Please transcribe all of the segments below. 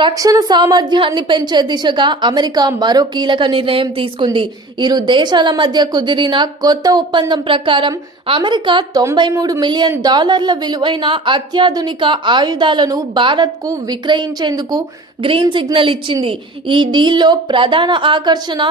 రక్షణ సామర్థ్యాన్ని పెంచే దిశగా అమెరికా మరో కీలక నిర్ణయం తీసుకుంది. ఇరు దేశాల మధ్య కుదిరిన కొత్త ఒప్పందం ప్రకారం అమెరికా $93 మిలియన్ విలువైన అత్యాధునిక ఆయుధాలను భారత్కు విక్రయించేందుకు గ్రీన్ సిగ్నల్ ఇచ్చింది. ఈ డీల్లో ప్రధాన ఆకర్షణ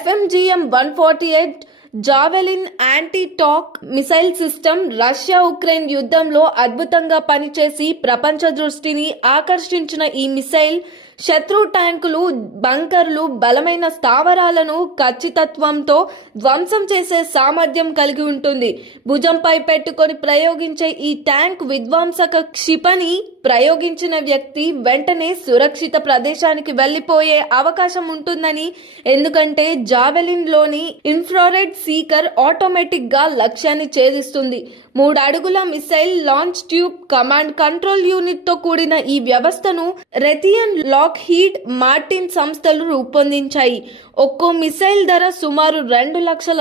FMGM-148 javelin anti-talk missile system. Russia Ukraine యుద్ధంలో అద్భుతంగా పనిచేసి ప్రపంచ దృష్టిని ఆకర్షించిన ఈ మిసైల్ శత్రు ట్యాంకులు, బంకర్లు, బలమైన స్థావరాలను ఖచ్చితత్వంతో ధ్వంసం చేసే సామర్థ్యం కలిగి ఉంటుంది. భుజంపై పెట్టుకొని ప్రయోగించే ఈ ట్యాంక్ విధ్వంసక క్షిపణి ప్రయోగించిన వ్యక్తి వెంటనే సురక్షిత ప్రదేశానికి వెళ్లిపోయే అవకాశం ఉంటుందని, ఎందుకంటే జావెలిన్ లోని ఇన్ఫ్రారెడ్ సీకర్ ఆటోమేటిక్ గా లక్ష్యాన్ని ఛేదిస్తుంది. 3 అడుగుల missile launch tube, command control unit తో కూడిన ఈ వ్యవస్థను రెథియన్, లాక్హీడ్ మార్టిన్ సంస్థలు రూపొందించాయి. ఒక్కో మిసైల్ ధర సుమారు $2 లక్షల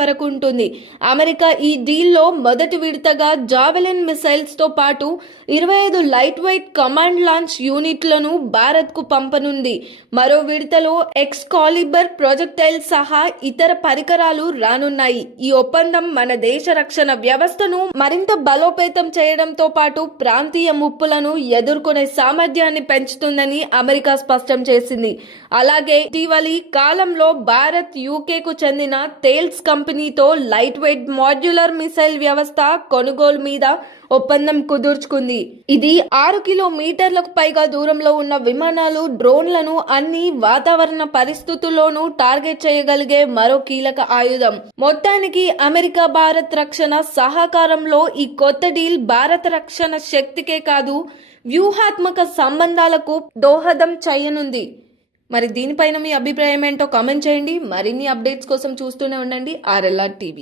వరకు ఉంటుంది. అమెరికా ఈ డీల్లో మొదటి విడతగా జావెలిన్ మిసైల్స్ తో పాటు 25 లైట్ వెయిట్ కమాండ్ లాంచ్ యూనిట్లను భారత్ కు పంపనుంది. మరో విడతలో ఎక్స్కాలిబర్ ప్రొజెక్టైల్ సహా ఇతర పరికరాలు రానున్నాయి. ఈ ఒప్పందం మన దేశ రక్షణ వ్యవస్థను మరింత బలోపేతం చేయడంతో పాటు ప్రాంతీయ ముప్పులను ఎదుర్కొనే సామర్థ్యాన్ని పెంచుతుందని అమెరికా స్పష్టం చేసింది. అలాగే ఇటీవలి కాలంలో భారత్ యూకేకు చెందిన థేల్స్ కంపెనీతో లైట్ వెయిట్ మాడ్యులర్ మిసైల్ వ్యవస్థ కొనుగోలు మీద ఒప్పందం కుదుర్చుకుంది. ఇది 6 కిలోమీటర్లకు పైగా దూరంలో ఉన్న విమానాలు, డ్రోన్లను అన్ని వాతావరణ పరిస్థితుల్లోనూ టార్గెట్ చేయగలిగే మరో కీలక ఆయుధం. మొత్తానికి అమెరికా భారత్ రక్షణ సహకారంలో ఈ కొత్త డీల్ భారత రక్షణ శక్తికే కాదు, వ్యూహాత్మక సంబంధాలకు దోహదం చేయనుంది. మరి దీనిపైన మీ అభిప్రాయం ఏంటో కామెంట్ చేయండి. మరిన్ని అప్డేట్స్ కోసం చూస్తూనే ఉండండి RLR టీవీ.